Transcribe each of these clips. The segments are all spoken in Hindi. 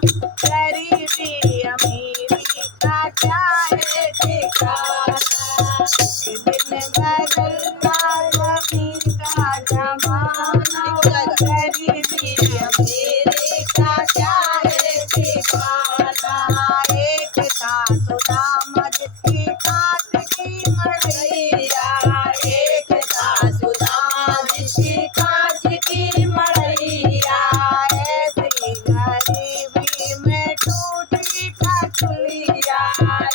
गरीबी अमीरी का क्या है ठिकाना। दिन बदलता जमीन का जमाना, गरीबी अमीरी का क्या है ठिकाना। एक था सुदामा जिसकी काट की मड़ैया, एक था सुदामा जिसकी काट की मड़ैया। ऐसी गरीबी में टूटी खटुलिया,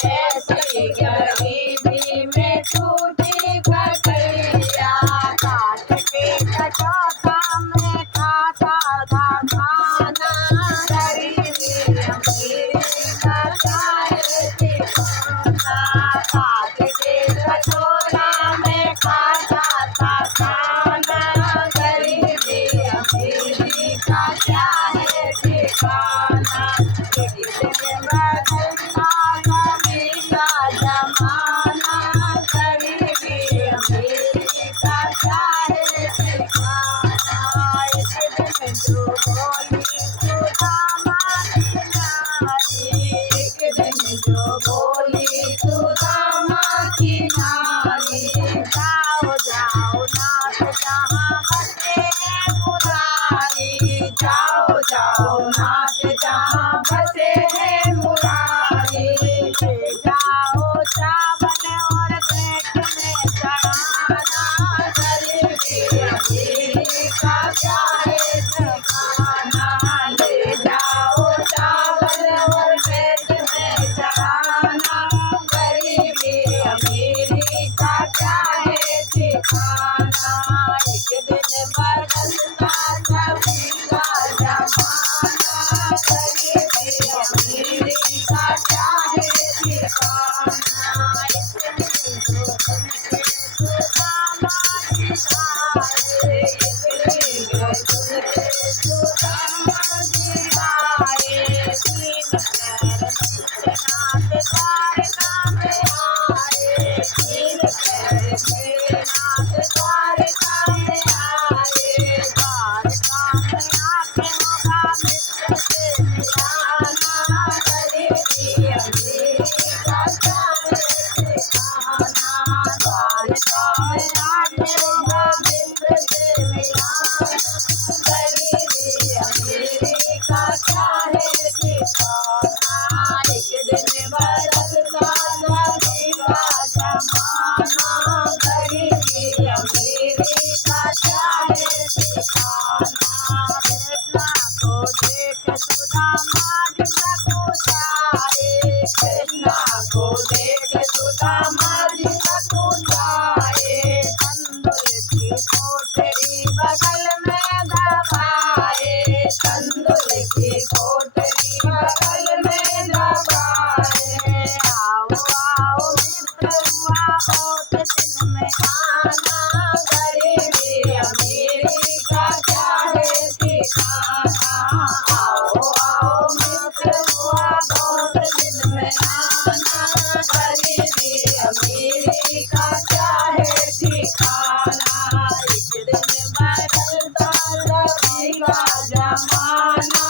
ऐसी गरीबी में टूटी खटुलिया। काट के कटौता में खाता था खाना, गरीबी अमीरी का क्या है ठिकाना। काट के कटोरा में खाता था खाना, गरीबी अमीरी का क्या है ठिकाना। एक दिन बदलता कभी का जमाना, गरीबी अमीरी का क्या है ठिकाना। एक दिन जो बोली सुदामा की नारी, एक दिन जो बोली सुदामा की नारी। जाओ जाओ नाथ जहाँ बसे हैं मुरारी, जाओ जाओ नाथ जहाँ बसे हैं मुरारी। ले जाओ चावल और पेट में चढ़ाना, गरीबी अमीरी का क्या है ठिकाना। ले जाओ चावल और पेट में चढ़ाना, गरीबी अमीरी का क्या है ठिकाना। एक दिन बदलता सभी का जमाना, गरीबी अमीरी का क्या है ठिकाना। एक दिन जो सुनके सुदामा जी आए, एक दिन जो सुनके सुदामा जी आए। तीन पैर नीचे नाथ द्वारका में आए, तीन पैर नीचे नाथ द्वारका में आए। द्वारका में आके होगा मित्र से मिलाना, गरीबी अमीरी का क्या है ठिकाना। द्वारका में आके होगा मित्र से मिलाना, गरीबी अमीरी का क्या है ठिकाना। एक दिन बदलता सभी का जमाना, गरीबी अमीरी का क्या है ठिकाना। कृष्णा को देख सुदामा जी सकुचाए, कृष्णा को देख सुदामा जी सकुचाए। तंदुल की पोटली बगल में दबाए, तंदुल की पोटली बगल में दबाए। आओ आओ मित्र हुआ बहुत दिन में आना, गरीबी अमीरी का क्या है ठिकाना। आओ आओ मित्र हुआ बहुत दिन में आना, गरीबी अमीरी का क्या है ठिकाना। एक दिन बदलता सभी का जमाना,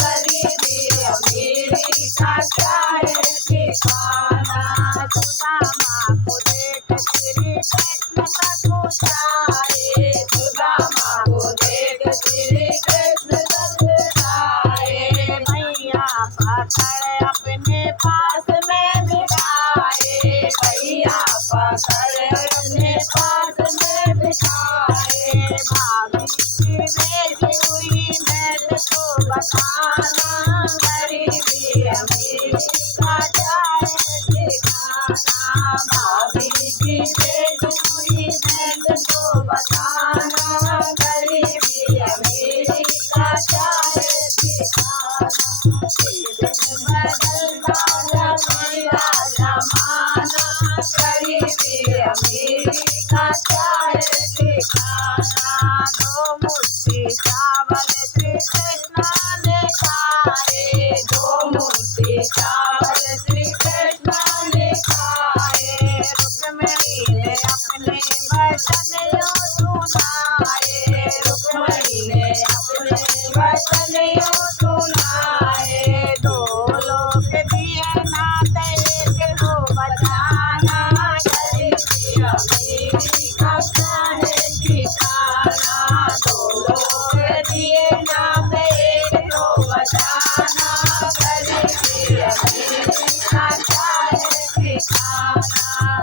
गरीबी अमीरी का क्या है ठिकाना। सुदामा को देख श्री कृष्ण सकुचाए, सुदामा को देख श्री कृष्ण सकुचाए। भैया पकड़ अपने पास में बिठाए, भैया पकड़ अपने पास में बिठाए। भाभी की बेटी हुई मैं तो बताना, गरीबी अमीरी का क्या है ठिकाना। भाभी की बेटी हुई मैं तो बताना, गरीबी अमीरी का क्या है ठिकाना। एक दिन बदलता सभी का जमाना, गरीबी अमीरी का क्या है ठिकाना। दो मुट्ठी चावल श्री कृष्ण ने खाए, दो मुट्ठी चावल श्री कृष्ण ने खाए। रुक्मिणी ने अपने वचन यूं सुनाए, रुक्मिणी ने अपने वचन यूं सुनाए। बचाना, गरीबी अमीरी का क्या है ठिकाना।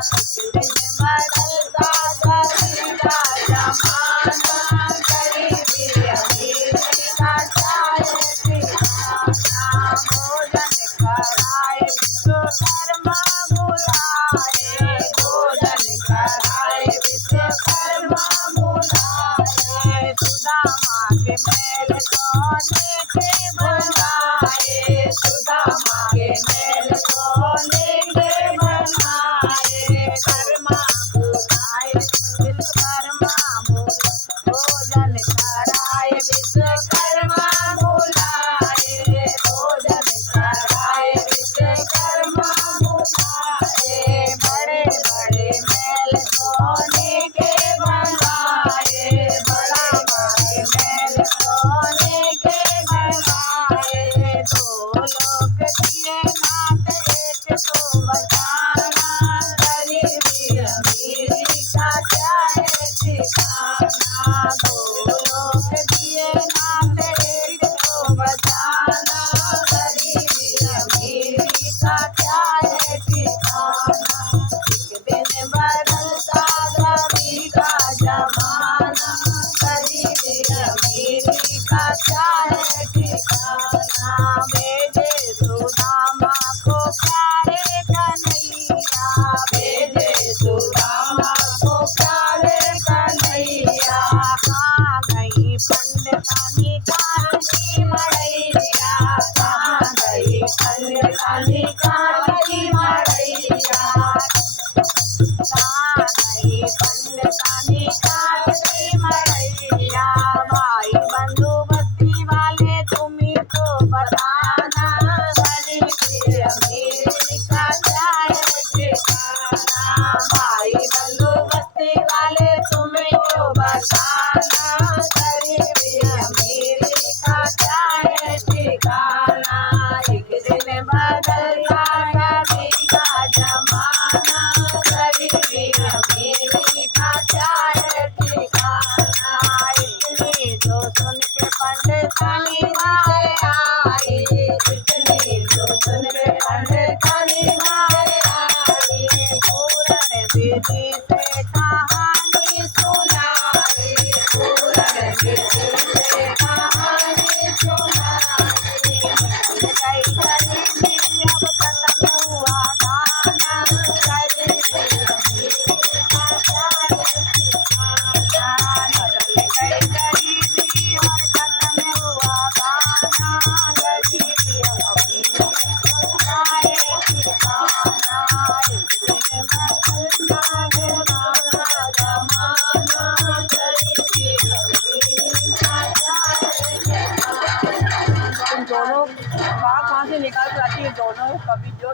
दिन बदलता सभी का जमाना, गरीबी अमीरी का क्या है ठिकाना। भोजन कराए विश्वकर्मा बुलाए, भोजन कराए विश्वकर्मा बुलाए। सुदामा के मेल सोने के बनवाए, सुदामा के मेल सोने के बनवाए। कर्मा बुलाए विश्वकर्मा भोजन कराए, विश्वकर्मा बुलाए, भोजन कराए विश्वकर्मा बुलाए। बड़े बड़े मेल सोने के बनवाए, बड़े बड़े मेल सोने के बनवाए। दो लोग दिए नाथ एक तो बचाना, गरीबी अमीरी का क्या है ठिकाना। दो लोग दिए नाथ एक तो बचाना, गरीबी अमीरी का क्या है ठिकाना। एक दिन बदलता सभी का जमाना, गरीबी अमीरी का क्या है ठिकाना। भेजे सुदामा को प्यारे कन्हैया, भेजे सुदामा को प्यारे कन्हैया। कहाँ गई पंडितानी काली मड़ैया, कहाँ गई पंडितानी काली मड़ैया। कहाँ गई पंडितानी काली मड़ैया। भाई बंधु बस्ती वाले तुम्ही तो बताना, गरीबी अमीरी का क्या है ठिकाना। भाई बंधु बस्ती वाले तुम्ही तो बताना, गरीबी अमीरी का क्या है ठिकाना। एक दिन बदलता सभी का जमाना, गरीबी अमीरी का क्या है ठिकाना। इतनी जो सुन के पंडितानी मारे आई, इतनी जो सुन के पंडितानी मारे आई। पूरन विधि से कहानी सुनाई, पूरन विधि से कहानी सुनाई। गई गरीबी अब खत्म हुआ गाना, गरीबी अमीरी का क्या है ठिकाना। निकल गई गरीबी और खत्म हुआ गाना, गरीबी अमीरी का क्या है ठिकाना। एक दिन बदलता जमाना, जमाना, गरीबी अमीरी का क्या है ठिकाना। तुम दोनों कहाँ से निकाल कर आती है दोनों कभी जो